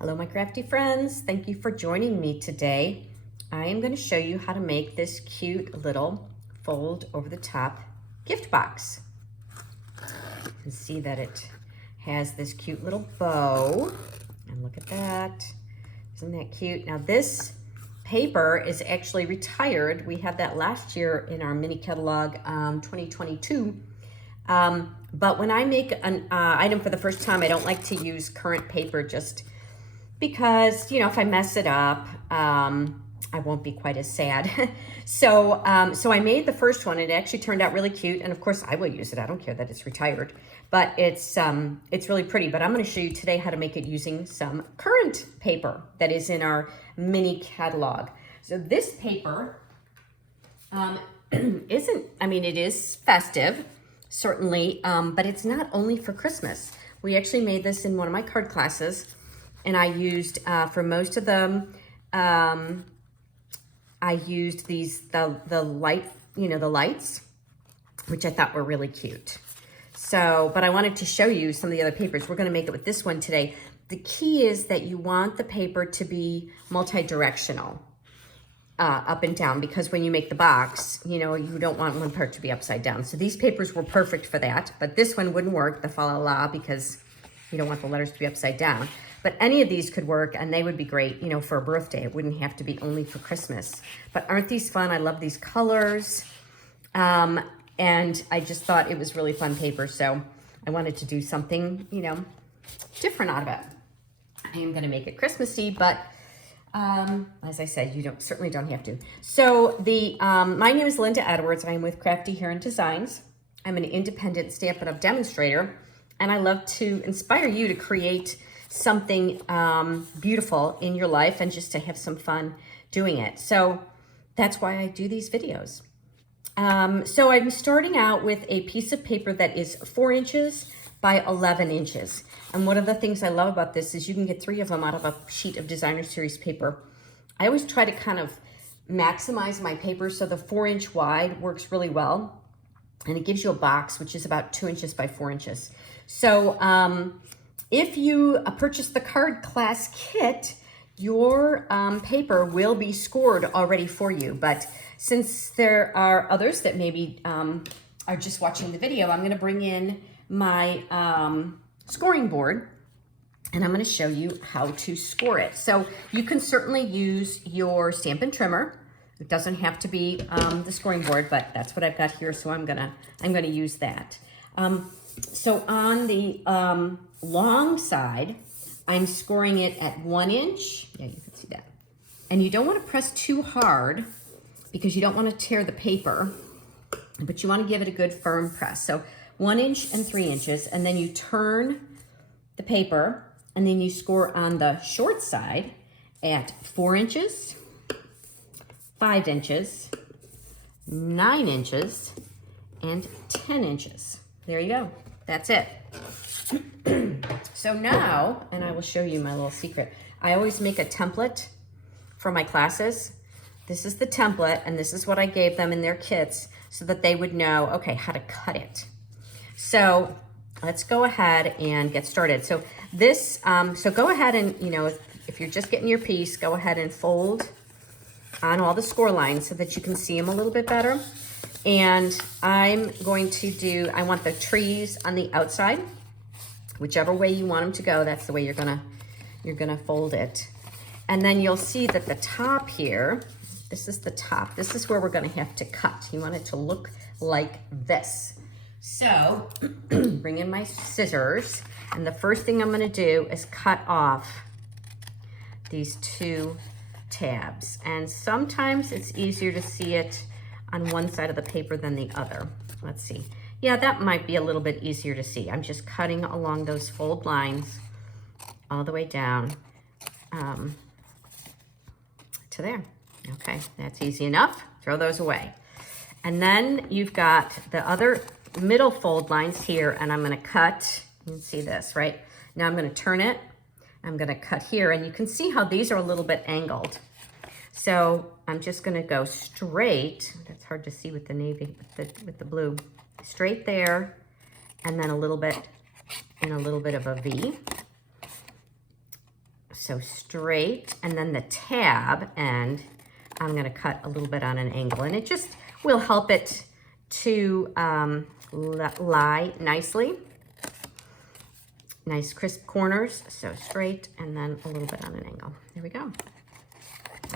Hello, my crafty friends. Thank you for joining me today. I am going to show you how to make this cute little fold over the top gift box. You can see that it has this cute little bow. And look at that. Isn't that cute? Now this paper is actually retired. We had that last year in our mini catalog 2022. But when I make an item for the first time, I don't like to use current paper just because, if I mess it up, I won't be quite as sad. So I made the first one. It actually turned out really cute. And of course I will use it. I don't care that it's retired, but it's really pretty. But I'm going to show you today how to make it using some current paper that is in our mini catalog. So this paper it is festive, certainly, but it's not only for Christmas. We actually made this in one of my card classes, and I used, for most of them, I used the lights, which I thought were really cute. So, but I wanted to show you some of the other papers. We're gonna make it with this one today. The key is that you want the paper to be multi-directional, up and down, because when you make the box, you don't want one part to be upside down. So these papers were perfect for that, but this one wouldn't work, the fa la la, because you don't want the letters to be upside down. But any of these could work, and they would be great, for a birthday. It wouldn't have to be only for Christmas. But aren't these fun? I love these colors. And I just thought it was really fun paper, so I wanted to do something, different out of it. I am gonna make it Christmassy, but as I said, you certainly don't have to. So my name is Linda Edwards. I'm with Crafty Hair and Designs. I'm an independent Stampin' Up demonstrator, and I love to inspire you to create something beautiful in your life and just to have some fun doing it. So that's why I do these videos. So I'm starting out with a piece of paper that is 4 inches by 11 inches. And one of the things I love about this is you can get 3 of them out of a sheet of designer series paper. I always try to kind of maximize my paper, so the 4-inch wide works really well. And it gives you a box, which is about 2 inches by 4 inches. So if you purchase the card class kit, your paper will be scored already for you. But since there are others that maybe are just watching the video, I'm going to bring in my scoring board, and I'm going to show you how to score it. So you can certainly use your Stampin' trimmer. It doesn't have to be the scoring board, but that's what I've got here, so I'm gonna use that. So on the long side, I'm scoring it at 1 inch. Yeah, you can see that. And you don't want to press too hard because you don't want to tear the paper, but you want to give it a good firm press. So 1 inch and 3 inches, and then you turn the paper, and then you score on the short side at 4 inches, 5 inches, 9 inches, and 10 inches. There you go. That's it. So now, and I will show you my little secret. I always make a template for my classes. This is the template, and this is what I gave them in their kits so that they would know, okay, how to cut it. So let's go ahead and get started. So this, so go ahead and, if you're just getting your piece, go ahead and fold on all the score lines so that you can see them a little bit better. And I'm going to I want the trees on the outside. Whichever way you want them to go, that's the way you're gonna fold it. And then you'll see that the top here, this is the top. This is where we're gonna have to cut. You want it to look like this. So bring in my scissors, and the first thing I'm gonna do is cut off these 2 tabs. And sometimes it's easier to see it on one side of the paper than the other. Let's see. Yeah, that might be a little bit easier to see. I'm just cutting along those fold lines all the way down to there. Okay, that's easy enough. Throw those away. And then you've got the other middle fold lines here, and I'm gonna cut, you can see this, right? Now I'm gonna turn it, I'm gonna cut here, and you can see how these are a little bit angled. So I'm just gonna go straight, that's hard to see with the navy, with the blue, straight there, and then a little bit in a little bit of a V. So straight, and then the tab end, I'm gonna cut a little bit on an angle, and it just will help it to lie nicely. Nice crisp corners, so straight, and then a little bit on an angle. There we go.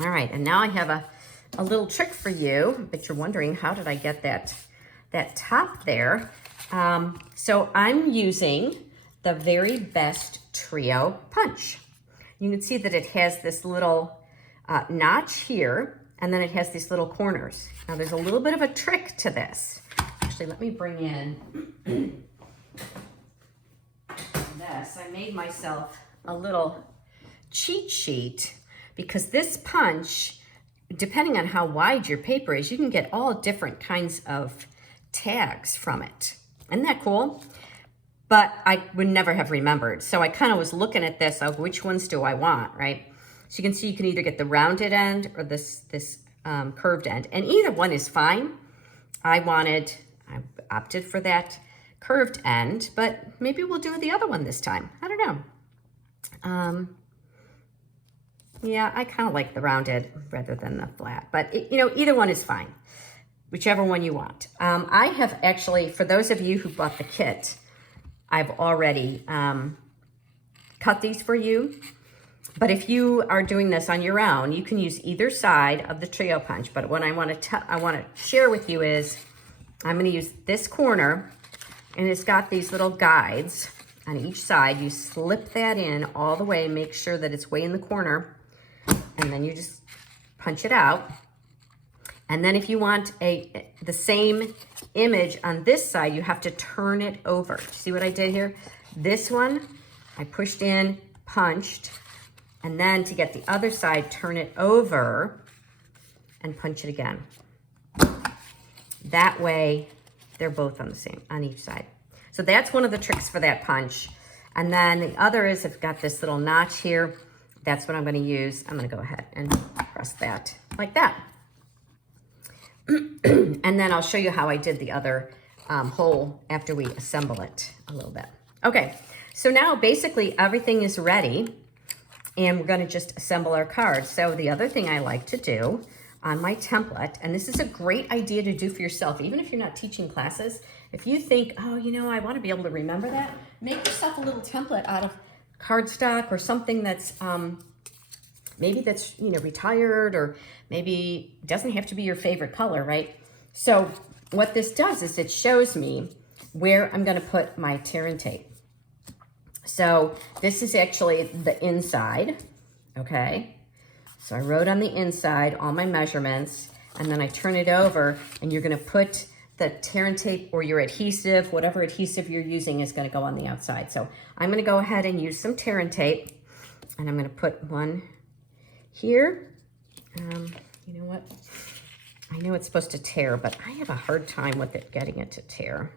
All right, and now I have a little trick for you, but you're wondering, how did I get that top there? So I'm using the Very Best Trio Punch. You can see that it has this little notch here, and then it has these little corners. Now there's a little bit of a trick to this. Actually, let me bring in this. I made myself a little cheat sheet, because this punch, depending on how wide your paper is, you can get all different kinds of tags from it. Isn't that cool? But I would never have remembered. So I kind of was looking at this, of which ones do I want, right? So you can see you can either get the rounded end or this curved end, and either one is fine. I opted for that curved end, but maybe we'll do the other one this time. I don't know. Yeah, I kind of like the rounded rather than the flat, but either one is fine, whichever one you want. I have actually, for those of you who bought the kit, I've already cut these for you. But if you are doing this on your own, you can use either side of the trio punch. But what I want to share with you is I'm going to use this corner, and it's got these little guides on each side. You slip that in all the way, make sure that it's way in the corner, and then you just punch it out. And then if you want the same image on this side, you have to turn it over. See what I did here? This one, I pushed in, punched, and then to get the other side, turn it over and punch it again. That way, they're both on each side. So that's one of the tricks for that punch. And then the other is, I've got this little notch here. That's what I'm gonna use. I'm gonna go ahead and press that like that. And then I'll show you how I did the other hole after we assemble it a little bit. Okay, so now basically everything is ready, and we're gonna just assemble our cards. So the other thing I like to do on my template, and this is a great idea to do for yourself, even if you're not teaching classes. If you think, oh, I wanna be able to remember that, make yourself a little template out of cardstock or something that's maybe that's retired, or maybe doesn't have to be your favorite color, right? So what this does is it shows me where I'm going to put my tear and tape. So this is actually the inside, okay? So I wrote on the inside all my measurements, and then I turn it over, and you're going to put the tear and tape or your adhesive, whatever adhesive you're using, is going to go on the outside. So I'm going to go ahead and use some tear and tape, and I'm going to put one here. You know what? I know it's supposed to tear, but I have a hard time with it getting it to tear.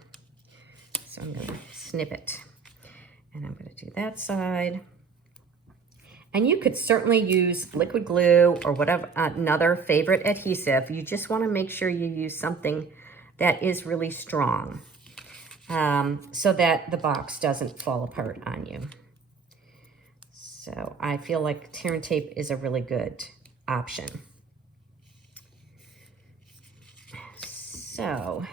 So I'm going to snip it, and I'm going to do that side. And you could certainly use liquid glue or whatever, another favorite adhesive. You just want to make sure you use something that is really strong, so that the box doesn't fall apart on you. So I feel like tear and tape is a really good option. So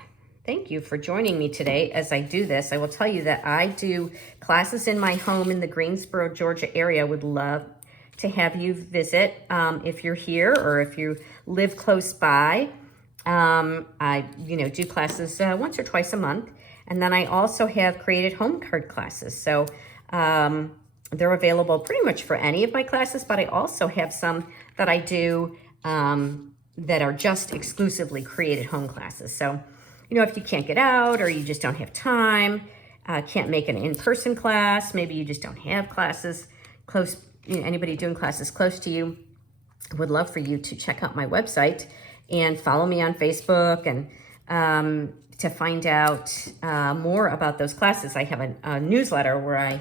thank you for joining me today. As I do this, I will tell you that I do classes in my home in the Greensboro, Georgia area. Would love to have you visit if you're here, or if you live close by. I do classes once or twice a month. And then I also have created home card classes. So they're available pretty much for any of my classes, but I also have some that I do that are just exclusively created home classes. So, if you can't get out, or you just don't have time, can't make an in-person class, maybe you just don't have classes close, anybody doing classes close to you, I would love for you to check out my website and follow me on Facebook, and to find out more about those classes. I have a newsletter where I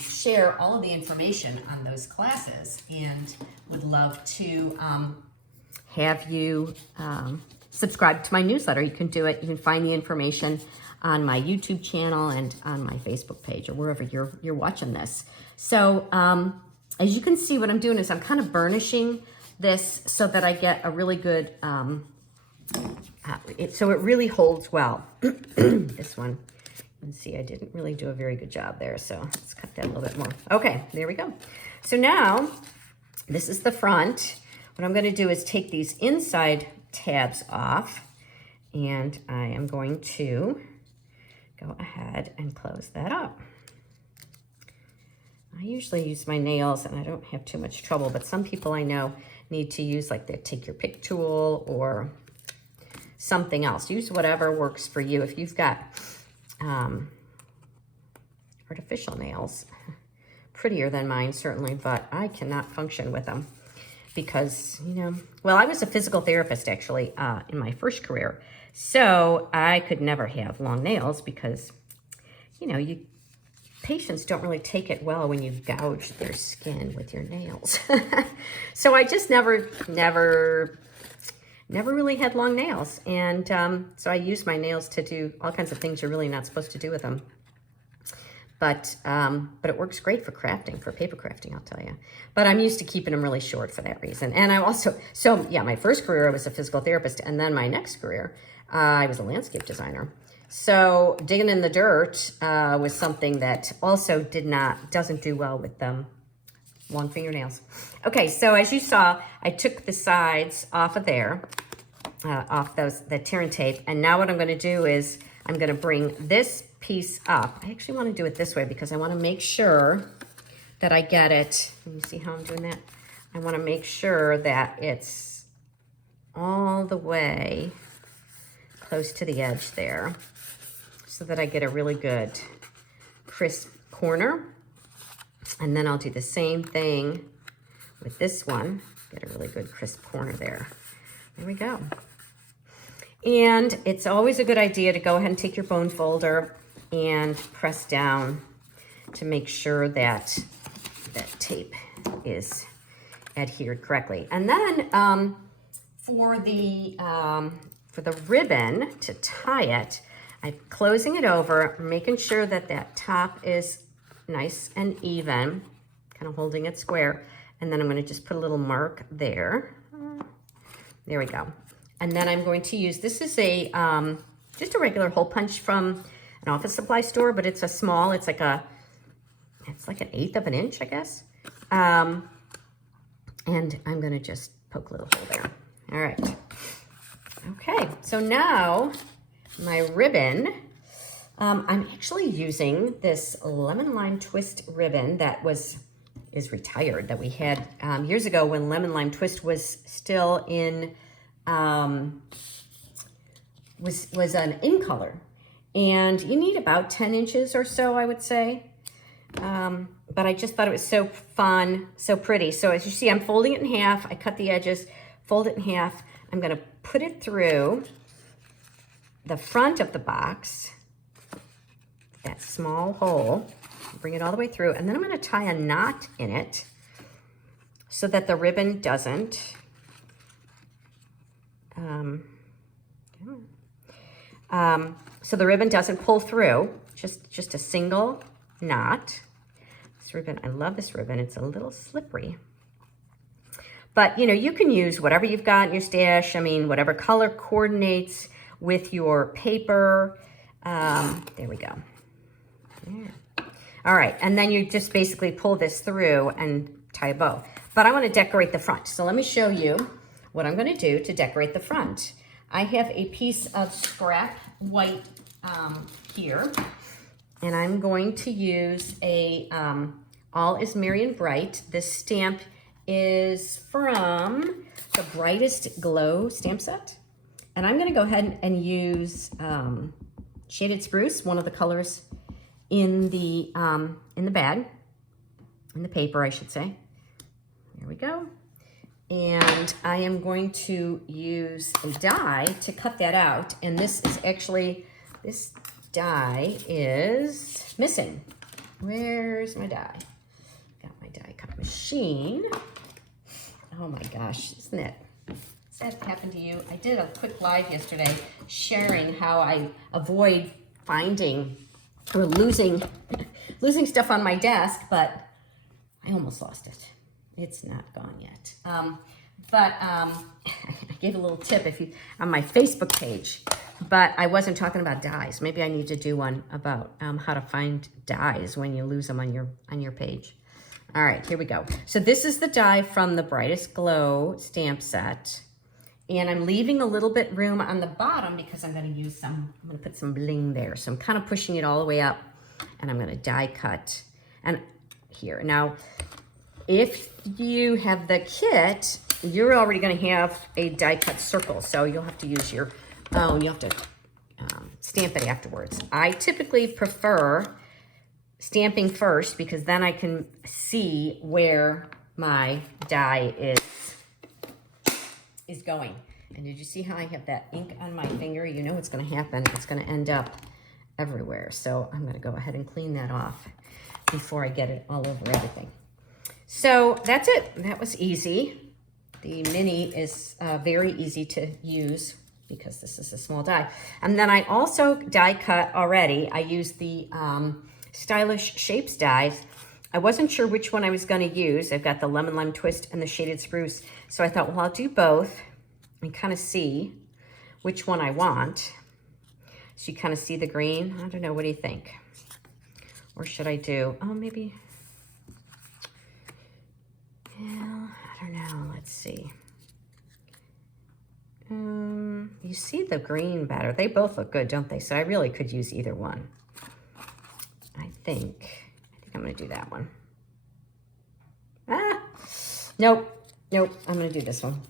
share all of the information on those classes, and would love to have you subscribe to my newsletter. You can do it. You can find the information on my YouTube channel and on my Facebook page, or wherever you're watching this. So as you can see, what I'm doing is I'm kind of burnishing this so that I get a really good, so it really holds well. This one, you can see I didn't really do a very good job there, so let's cut that a little bit more. Okay, there we go. So now, this is the front. What I'm gonna do is take these inside tabs off, and I am going to go ahead and close that up. I usually use my nails and I don't have too much trouble, but some people I know need to use like the take your pick tool or something else. Use whatever works for you. If you've got artificial nails, prettier than mine certainly, but I cannot function with them because, you know, well, I was a physical therapist actually in my first career. So I could never have long nails because, you know, patients don't really take it well when you gouge their skin with your nails. So I just never really had long nails. And so I use my nails to do all kinds of things you're really not supposed to do with them. But it works great for crafting, for paper crafting, I'll tell you. But I'm used to keeping them really short for that reason. And I also, so yeah, my first career I was a physical therapist, and then my next career, I was a landscape designer. So digging in the dirt was something that also doesn't do well with long fingernails. Okay, so as you saw, I took the sides off of there, off the tear and tape. And now what I'm gonna do is I'm gonna bring this piece up. I actually wanna do it this way because I wanna make sure that I get it. Let me see how I'm doing that. I wanna make sure that it's all the way close to the edge there so that I get a really good crisp corner. And then I'll do the same thing with this one, get a really good crisp corner there. There we go. And it's always a good idea to go ahead and take your bone folder and press down to make sure that that tape is adhered correctly. And then for the ribbon to tie it, I'm closing it over, making sure that that top is nice and even, kind of holding it square. And then I'm going to just put a little mark there. There we go. And then I'm going to use, this is just a regular hole punch from an office supply store, but it's a small, it's like an 1/8 of an inch, I guess. And I'm going to just poke a little hole there. All right. Okay, so now my ribbon, I'm actually using this lemon lime twist ribbon that is retired, that we had years ago when lemon lime twist was still in, was an in color. And you need about 10 inches or so, I would say. But I just thought it was so fun, so pretty. So as you see, I'm folding it in half. I cut the edges, fold it in half. I'm gonna put it through the front of the box, that small hole, bring it all the way through, and then I'm gonna tie a knot in it so that the ribbon doesn't, so the ribbon doesn't pull through, just a single knot. This ribbon, I love this ribbon, it's a little slippery. But you know, you can use whatever you've got in your stash. I mean, whatever color coordinates with your paper. There we go. Yeah. All right, and then you just basically pull this through and tie a bow. But I want to decorate the front. So let me show you what I'm going to do to decorate the front. I have a piece of scrap white here, and I'm going to use a All Is Merry and Bright. This stamp is from the Brightest Glow Stamp set. And I'm gonna go ahead and use Shaded Spruce, one of the colors in the bag, in the paper, I should say. There we go. And I am going to use a die to cut that out. And this is actually, this die is missing. Where's my die? Got my die cut machine. Oh my gosh, isn't it? Does that happen to you? I did a quick live yesterday sharing how I avoid finding or losing stuff on my desk, but I almost lost it. It's not gone yet. But I gave a little tip if you on my Facebook page, but I wasn't talking about dies. Maybe I need to do one about how to find dies when you lose them on your page. All right, here we go. So this is the die from the Brightest Glow Stamp set. And I'm leaving a little bit room on the bottom because I'm gonna put some bling there. So I'm kind of pushing it all the way up and I'm gonna die cut. And here, now, if you have the kit, you're already gonna have a die cut circle. So you'll have to use your own, you'll have to stamp it afterwards. I typically prefer stamping first because then I can see where my die is going. And did you see how I have that ink on my finger? You know what's going to happen. It's going to end up everywhere. So I'm going to go ahead and clean that off before I get it all over everything. So that's it. That was easy. The mini is very easy to use because this is a small die. And then I also die cut already. I used the Stylish Shapes dies. I wasn't sure which one I was going to use. I've got the Lemon Lime Twist and the Shaded Spruce. So I thought, well, I'll do both and kind of see which one I want. So you kind of see the green. I don't know. What do you think? Or should I do, oh, maybe, yeah, I don't know. Let's see. You see the green better. They both look good, don't they? So I really could use either one. I think I'm going to do that one. Nope. I'm going to do this one.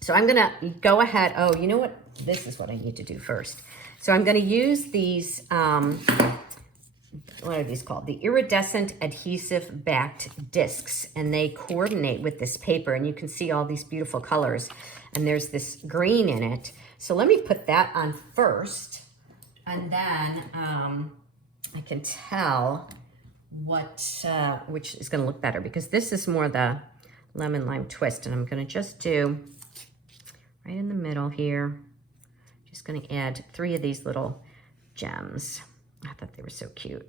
So I'm going to go ahead. Oh, you know what? This is what I need to do first. So I'm going to use these, what are these called? The iridescent adhesive backed discs. And they coordinate with this paper. And you can see all these beautiful colors. And there's this green in it. So let me put that on first. And then I can tell which is going to look better, because this is more the Lemon Lime Twist, and I'm going to just do right in the middle here, just going to add 3 of these little gems. I thought they were so cute.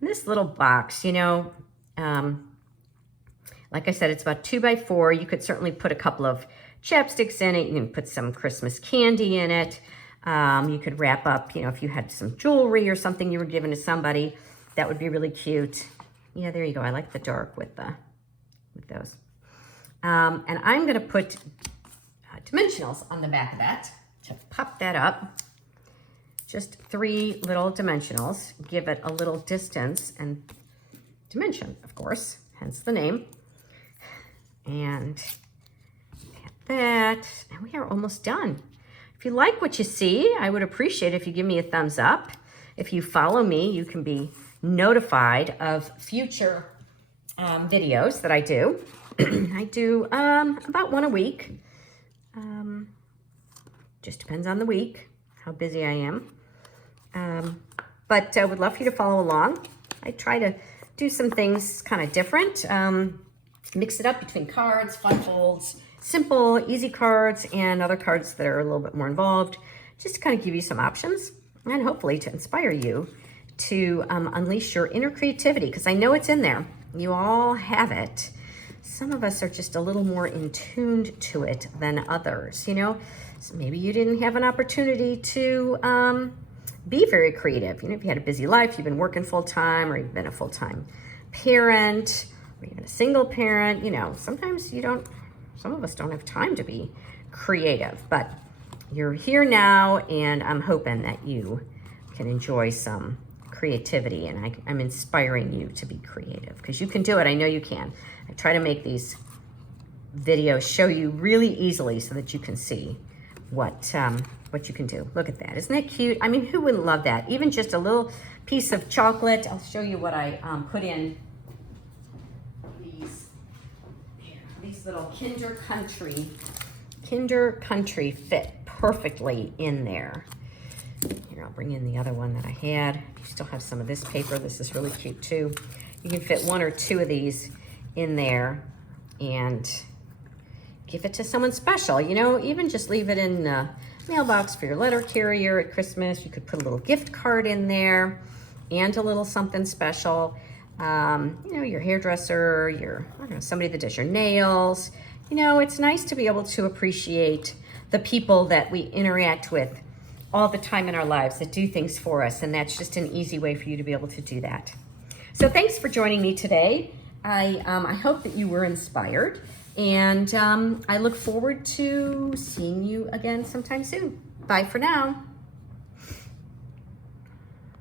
And this little box, you know, like I said, it's about 2 by 4. You could certainly put a couple of chapsticks in it. You can put some Christmas candy in it. You could wrap up, you know, if you had some jewelry or something you were giving to somebody, that would be really cute. Yeah, there you go. I like the dark with those. And I'm going to put dimensionals on the back of that to pop that up. Just 3 little dimensionals. Give it a little distance and dimension, of course, hence the name. And add that. And we are almost done. If you like what you see, I would appreciate if you give me a thumbs up. If you follow me, you can be notified of future videos that I do. I do about 1 a week. Just depends on the week, how busy I am. But I would love for you to follow along. I try to do some things kind of different. Mix it up between cards, fun folds, simple, easy cards, and other cards that are a little bit more involved, just to kind of give you some options and hopefully to inspire you to unleash your inner creativity, because I know it's in there. You all have it. Some of us are just a little more in tuned to it than others, you know. So maybe you didn't have an opportunity to be very creative. You know, if you had a busy life, you've been working full-time, or you've been a full-time parent, or even a single parent, you know, sometimes you don't, some of us don't have time to be creative, but you're here now, and I'm hoping that you can enjoy some creativity, and I'm inspiring you to be creative, because you can do it. I know you can. I try to make these videos show you really easily so that you can see what you can do. Look at that. Isn't that cute? I mean, who wouldn't love that? Even just a little piece of chocolate. I'll show you what I put in these little Kinder Country fit perfectly in there. Here, I'll bring in the other one that I had. You still have some of this paper. This is really cute too. You can fit 1 or 2 of these in there and give it to someone special. You know, even just leave it in the mailbox for your letter carrier at Christmas. You could put a little gift card in there and a little something special. you know, your hairdresser, I don't know, somebody that does your nails. You know, it's nice to be able to appreciate the people that we interact with all the time in our lives that do things for us, and that's just an easy way for you to be able to do that. So thanks for joining me today. I hope that you were inspired, and I look forward to seeing you again sometime soon. Bye for now.